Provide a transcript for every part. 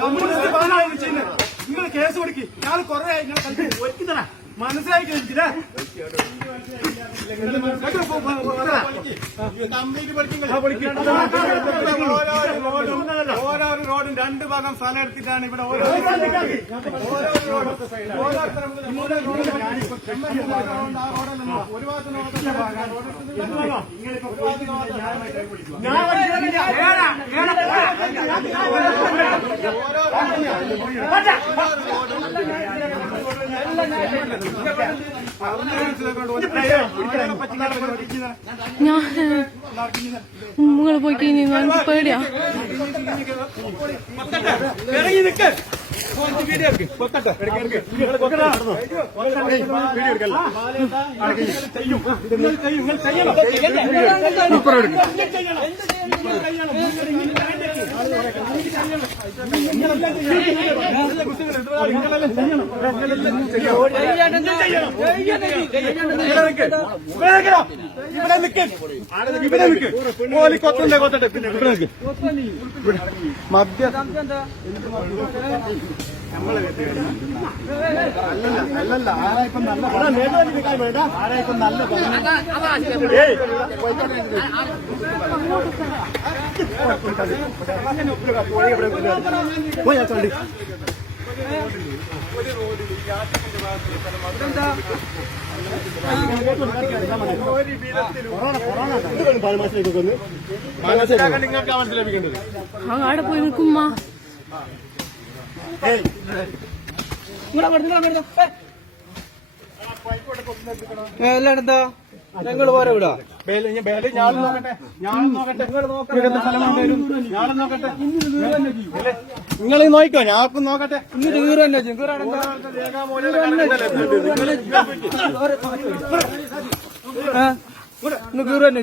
Communist പാനാണ് ചെയ്യുന്നത് നിങ്ങൾ case കൊടുക്കി ഞാൻ കുറെ ഒരിക്കുന്നതാ മനസ്സിലായി കഴിഞ്ഞില്ലേ ഓരോ റോഡും രണ്ട് ഭാഗം സ്ഥലം എടുത്തിട്ടാണ് ഇവിടെ ഓരോ ഓരോ റോഡും ഓരോരുത്തരും മൂന്ന് റോഡ് ഒരു ഞാൻ നിങ്ങൾ പോയി കഴിഞ്ഞാൽ പേടിയാ ഇവിടെ. മദ്യ അല്ലല്ല ആരാ ഇപ്പം നല്ല ആരാ ഇപ്പം നല്ല പോയാ ചണ്ടി നിങ്ങൾക്ക് മനസ്സിലാക്കിക്കേണ്ടത് അങ്ങാടെ പോയി നിൽക്കുമ്മ. എല്ലായിടത്താ ഞങ്ങൾ പോരെ വിടാ ഞാൻ നോക്കട്ടെ ഞാൻ നോക്കട്ടെ. ഞാൻ നോക്കട്ടെ നിങ്ങൾ നോക്കോ ഞാൻ ഇപ്പം നോക്കട്ടെ ഇന്ന് കീറ് തന്നെ? ഇന്ന് തന്നെ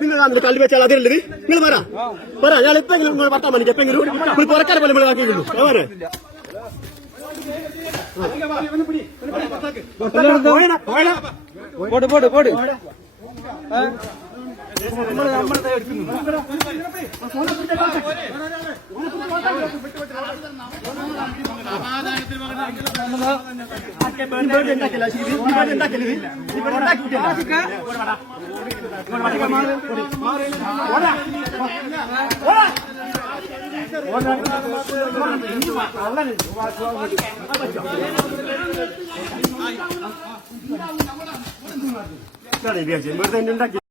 നിങ്ങൾ കല്ല് വെച്ചാൽ അതിലുള്ളത് നിങ്ങൾ പറ പറ ഞാൻ എപ്പെങ്കിലും നിങ്ങൾ വർത്താൻ മണിക്ക് എപ്പെങ്കിലും നിങ്ങൾ പുറക്കാരെ പോലെ നമ്മൾ ആക്കിയിട്ടുള്ളൂ പറയാം പോട് പോട് പോട് ഉണ്ടാക്കി